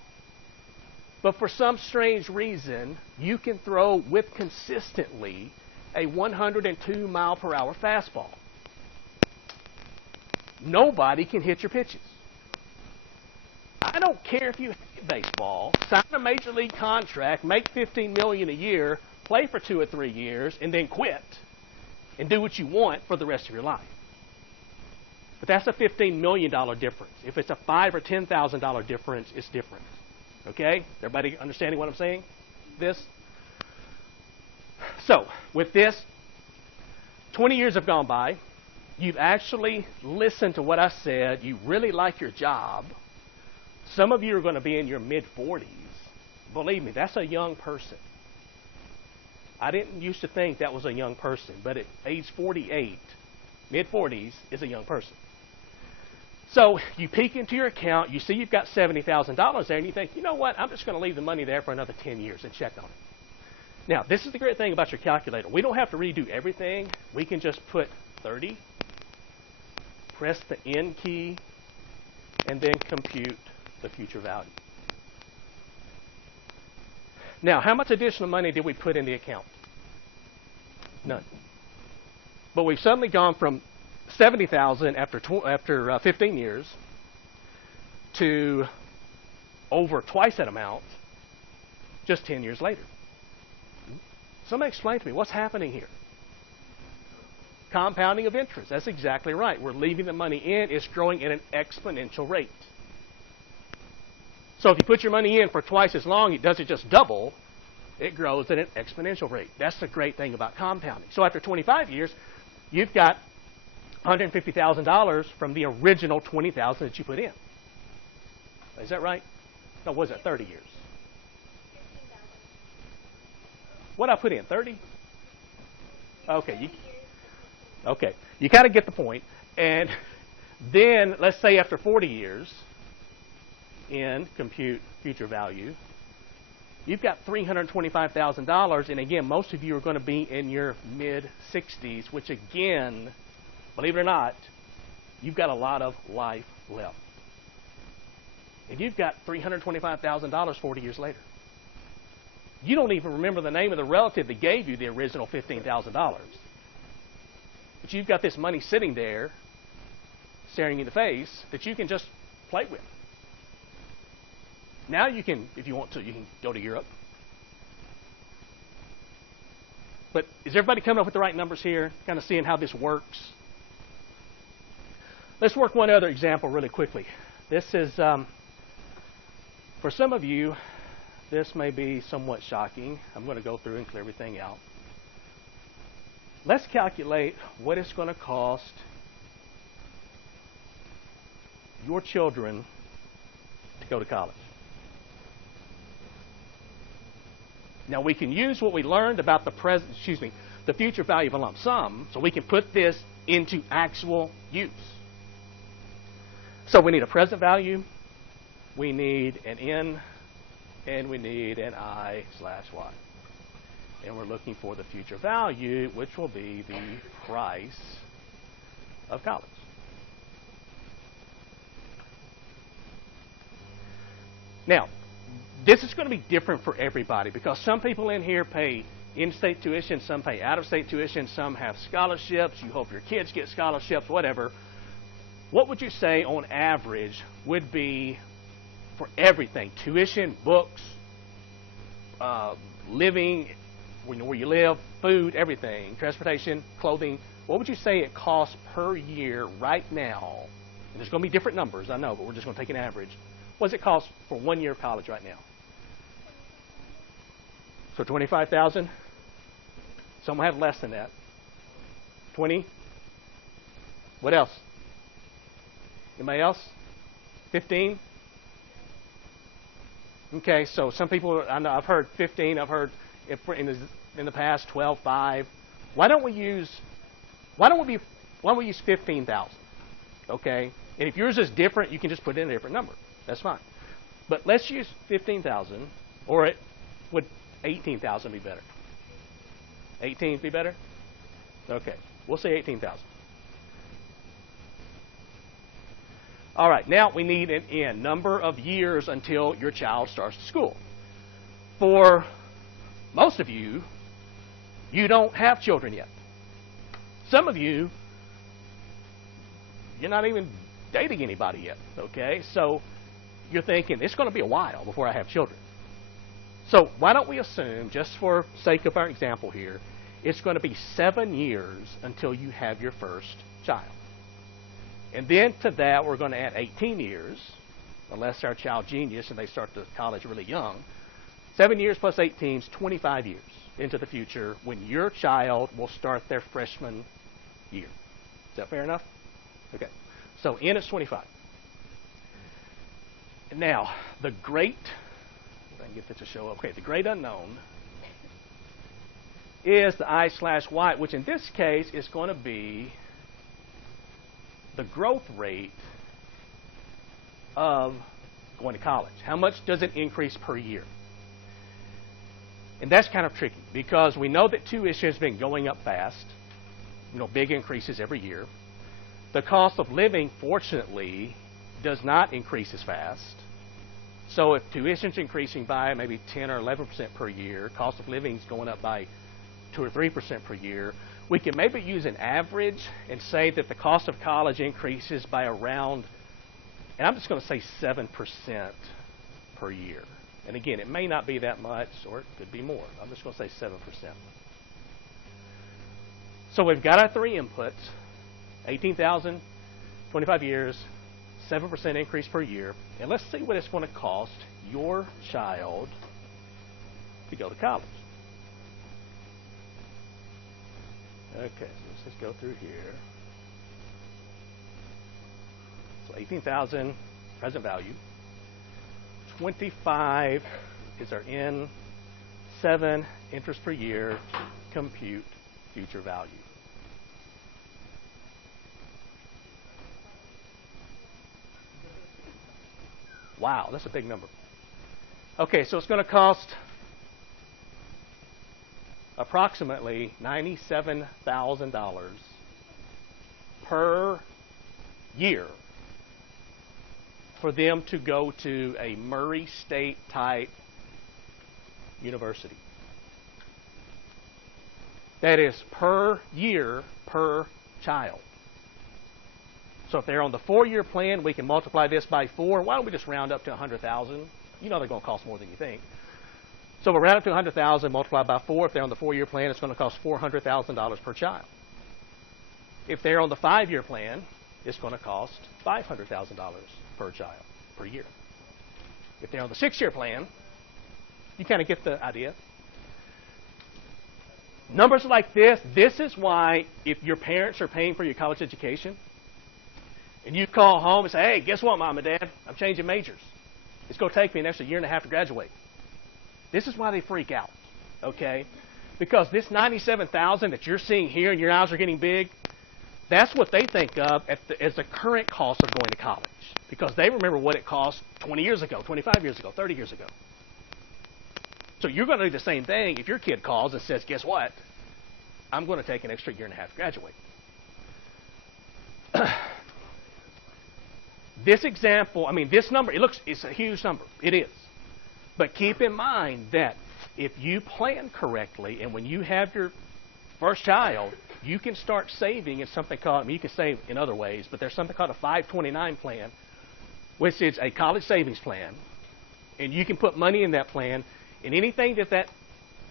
But for some strange reason, you can throw with consistently a 102 mile per hour fastball. Nobody can hit your pitches. I don't care if you hate baseball, sign a major league contract, make $15 million a year, play for 2 or 3 years, and then quit and do what you want for the rest of your life. But that's a $15 million difference. If it's a $5,000 or $10,000 difference, it's different. Okay? Everybody understanding what I'm saying? This? So, with this, 20 years have gone by. You've actually listened to what I said. You really like your job. Some of you are going to be in your mid-40s. Believe me, that's a young person. I didn't used to think that was a young person, but at age 48, mid-40s is a young person. So you peek into your account, you see you've got $70,000 there, and you think, you know what, I'm just going to leave the money there for another 10 years and check on it. Now, this is the great thing about your calculator. We don't have to redo everything. We can just put 30, press the N key, and then compute the future value. Now, how much additional money did we put in the account? None. But we've suddenly gone from $70,000 after 15 years to over twice that amount just 10 years later. Somebody explain to me, what's happening here? Compounding of interest. That's exactly right. We're leaving the money in. It's growing at an exponential rate. So if you put your money in for twice as long, it doesn't just double. It grows at an exponential rate. That's the great thing about compounding. So after 25 years, you've got $150,000 from the original $20,000 that you put in. Is that right? No, was that 30 years? What I put in, 30? Okay, you kind of get the point. And then, let's say after 40 years, in compute future value, you've got $325,000. And again, most of you are going to be in your mid-60s, which again, believe it or not, you've got a lot of life left. And you've got $325,000 40 years later. You don't even remember the name of the relative that gave you the original $15,000. But you've got this money sitting there, staring you in the face, that you can just play with. Now you can, if you want to, you can go to Europe. But is everybody coming up with the right numbers here? Kind of seeing how this works? Let's work one other example really quickly. This is, for some of you, this may be somewhat shocking. I'm going to go through and clear everything out. Let's calculate what it's going to cost your children to go to college. Now we can use what we learned about the future value of a lump sum, so we can put this into actual use. So we need a present value, we need an N, and we need an I/Y. And we're looking for the future value, which will be the price of college. Now, this is going to be different for everybody because some people in here pay in-state tuition, some pay out-of-state tuition, some have scholarships, you hope your kids get scholarships, whatever. What would you say on average would be for everything? Tuition, books, living, where you live, food, everything, transportation, clothing. What would you say it costs per year right now? And there's going to be different numbers, I know, but we're just going to take an average. What does it cost for 1 year of college right now? So $25,000? Some have less than that. 20? What else? Anybody else? 15? Okay, so some people, I know I've heard 15. I've heard in the past 12, 5. Why don't we use 15,000? Okay, and if yours is different, you can just put in a different number. That's fine. But let's use 15,000, or would 18,000 be better? 18 be better? Okay, we'll say 18,000. All right, now we need an end, number of years until your child starts school. For most of you, you don't have children yet. Some of you, you're not even dating anybody yet, okay? So you're thinking, it's going to be a while before I have children. So why don't we assume, just for sake of our example here, it's going to be 7 years until you have your first child. And then to that, we're going to add 18 years, unless our child genius and they start the college really young. 7 years plus 18 is 25 years into the future when your child will start their freshman year. Is that fair enough? Okay. So N is 25. Now, the great, if I can get this to show up. Okay, the great unknown is the I/Y, which in this case is going to be the growth rate of going to college. How much does it increase per year? And that's kind of tricky because we know that tuition has been going up fast, big increases every year. The cost of living, fortunately, does not increase as fast. So if tuition's increasing by maybe 10 or 11% per year, cost of living is going up by 2 or 3% per year, we can maybe use an average and say that the cost of college increases by around, and I'm just going to say 7% per year. And again, it may not be that much, or it could be more. I'm just going to say 7%. So we've got our three inputs, 18,000, 25 years, 7% increase per year. And let's see what it's going to cost your child to go to college. Okay, so let's just go through here. So 18,000 present value. 25 is our N. 7 interest per year. Compute future value. Wow, that's a big number. Okay, so it's going to cost approximately $97,000 per year for them to go to a Murray State type university. That is per year per child. So if they're on the 4-year plan, we can multiply this by 4. Why don't we just round up to 100,000? You know they're going to cost more than you think. So we'll round up to 100,000, multiply by 4. If they're on the 4-year plan, it's going to cost $400,000 per child. If they're on the 5-year plan, it's going to cost $500,000 per child per year. If they're on the 6-year plan, you kind of get the idea. Numbers like this is why if your parents are paying for your college education, and you call home and say, hey, guess what, Mom and Dad? I'm changing majors. It's going to take me an extra year and a half to graduate. This is why they freak out, okay? Because this $97,000 that you're seeing here and your eyes are getting big, that's what they think of as the current cost of going to college. Because they remember what it cost 20 years ago, 25 years ago, 30 years ago. So you're going to do the same thing if your kid calls and says, guess what? I'm going to take an extra year and a half to graduate. This example, I mean, this number, it's a huge number. It is. But keep in mind that if you plan correctly and when you have your first child, you can start saving in something called, I mean, you can save in other ways, but there's something called a 529 plan, which is a college savings plan. And you can put money in that plan, and anything that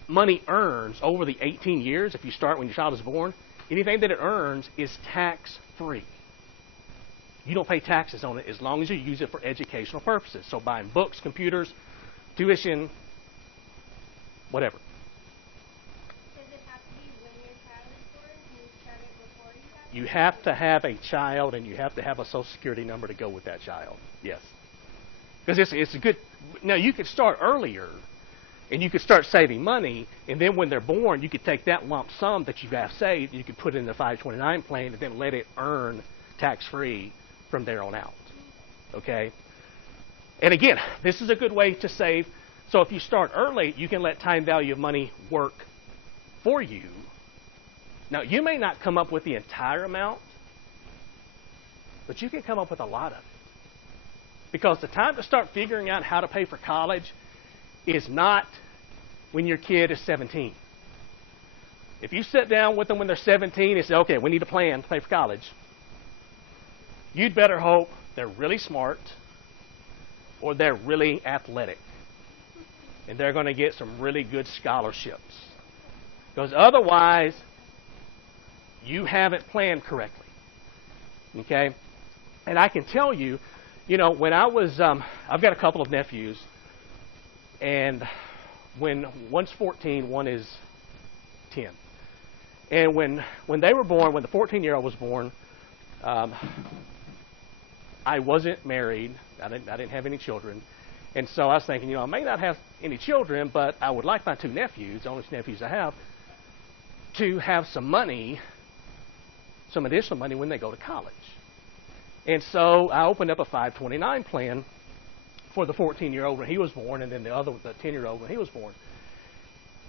money earns over the 18 years, if you start when your child is born, anything that it earns is tax-free. You don't pay taxes on it as long as you use it for educational purposes. So buying books, computers, tuition, whatever. Does it have to be when your child is born? Can you start it before you have You have to have a child, and you have to have a Social Security number to go with that child. Yes. Because it's a good... Now, you could start earlier, and you could start saving money, and then when they're born, you could take that lump sum that you have saved, you could put it in the 529 plan, and then let it earn tax-free from there on out. Okay? And again, this is a good way to save. So if you start early, you can let time value of money work for you. Now, you may not come up with the entire amount, but you can come up with a lot of it. Because the time to start figuring out how to pay for college is not when your kid is 17. If you sit down with them when they're 17 and say, okay, we need a plan to pay for college, you'd better hope they're really smart or they're really athletic. And they're going to get some really good scholarships. Because otherwise, you haven't planned correctly. Okay? And I can tell you, when I was, I've got a couple of nephews, and when one's 14, one is 10. And when they were born, when the 14-year-old was born, I wasn't married. I didn't have any children. And so I was thinking, I may not have any children, but I would like my two nephews, the only nephews I have, to have some money, some additional money when they go to college. And so I opened up a 529 plan for the 14-year-old when he was born, and then the 10-year-old when he was born.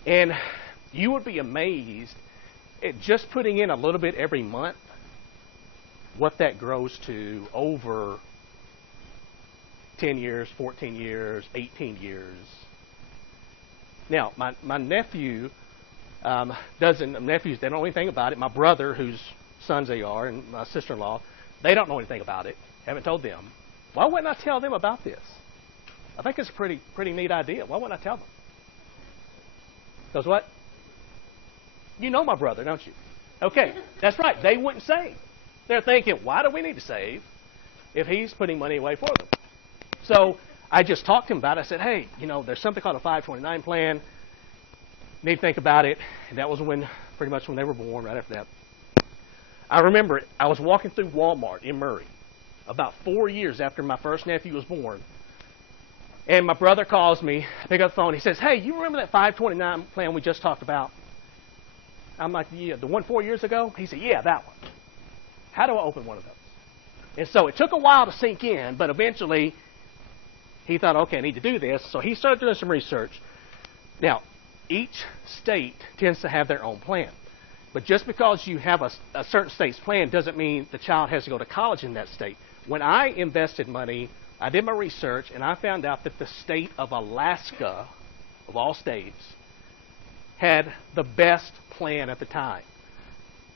And you would be amazed at just putting in a little bit every month, what that grows to over 10 years, 14 years, 18 years. Now, my nephew nephews, they don't know anything about it. My brother, whose sons they are, and my sister-in-law, they don't know anything about it. Haven't told them. Why wouldn't I tell them about this? I think it's a pretty neat idea. Why wouldn't I tell them? Because what? You know my brother, don't you? Okay, that's right. They wouldn't save. They're thinking, why do we need to save if he's putting money away for them? So I just talked to him about it. I said, hey, there's something called a 529 plan. Need to think about it. And that was pretty much when they were born, right after that. I remember I was walking through Walmart in Murray about 4 years after my first nephew was born. And my brother calls me. I pick up the phone. He says, hey, you remember that 529 plan we just talked about? I'm like, yeah, the one 4 years ago? He said, yeah, that one. How do I open one of those? And so it took a while to sink in, but eventually he thought, okay, I need to do this. So he started doing some research. Now, each state tends to have their own plan. But just because you have a certain state's plan doesn't mean the child has to go to college in that state. When I invested money, I did my research, and I found out that the state of Alaska, of all states, had the best plan at the time.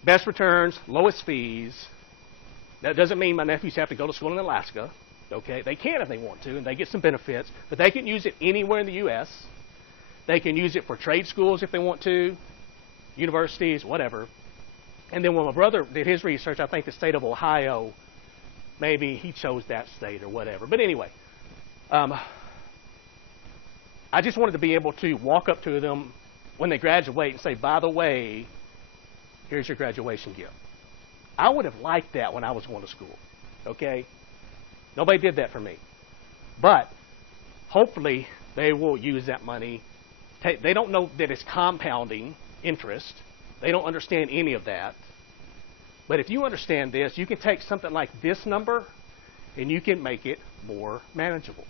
Best returns, lowest fees. That doesn't mean my nephews have to go to school in Alaska. Okay, they can if they want to, and they get some benefits, but they can use it anywhere in the U.S. They can use it for trade schools if they want to, universities, whatever. And then when my brother did his research, I think the state of Ohio, maybe he chose that state or whatever. But anyway, I just wanted to be able to walk up to them when they graduate and say, by the way, here's your graduation gift. I would have liked that when I was going to school, okay? Nobody did that for me. But hopefully they will use that money. They don't know that it's compounding interest. They don't understand any of that. But if you understand this, you can take something like this number and you can make it more manageable.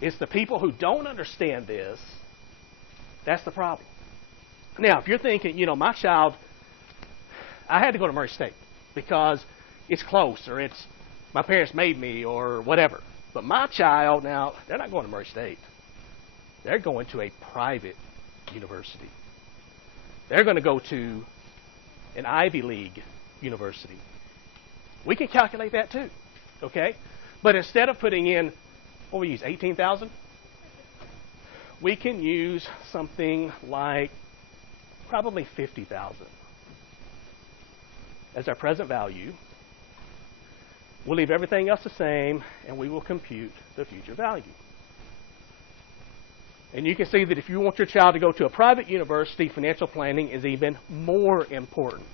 It's the people who don't understand this, that's the problem. Now, if you're thinking, my child, I had to go to Murray State because it's close or it's my parents made me or whatever. But my child, now, they're not going to Murray State. They're going to a private university. They're going to go to an Ivy League university. We can calculate that too, okay? But instead of putting in, what we use, 18,000, we can use something like probably 50,000 as our present value. We'll leave everything else the same, and we will compute the future value. And you can see that if you want your child to go to a private university, financial planning is even more important.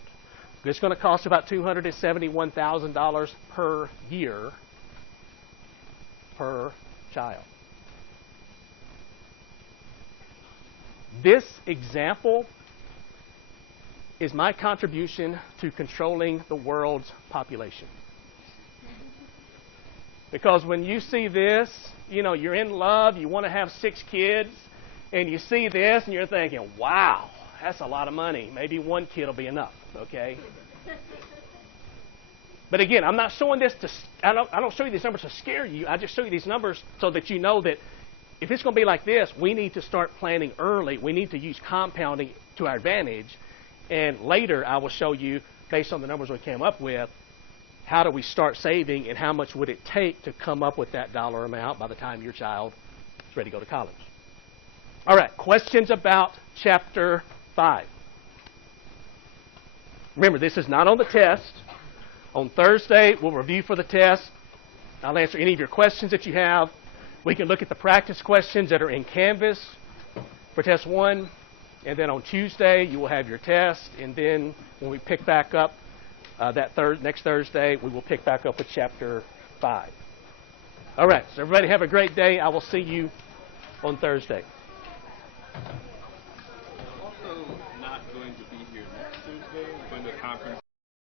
It's going to cost about $271,000 per year per child. This example is my contribution to controlling the world's population. Because when you see this, you're in love, you want to have 6 kids, and you see this and you're thinking, wow, that's a lot of money. Maybe 1 kid will be enough, okay? But again, I'm not showing this I don't show you these numbers to scare you. I just show you these numbers so that you know that if it's going to be like this, we need to start planning early. We need to use compounding to our advantage. And later, I will show you, based on the numbers we came up with, how do we start saving and how much would it take to come up with that dollar amount by the time your child is ready to go to college. All right, questions about chapter 5. Remember, this is not on the test. On Thursday, we'll review for the test. I'll answer any of your questions that you have. We can look at the practice questions that are in Canvas for test 1. And then on Tuesday, you will have your test. And then when we pick back up next Thursday, we will pick back up with chapter 5. All right, so everybody have a great day. I will see you on Thursday.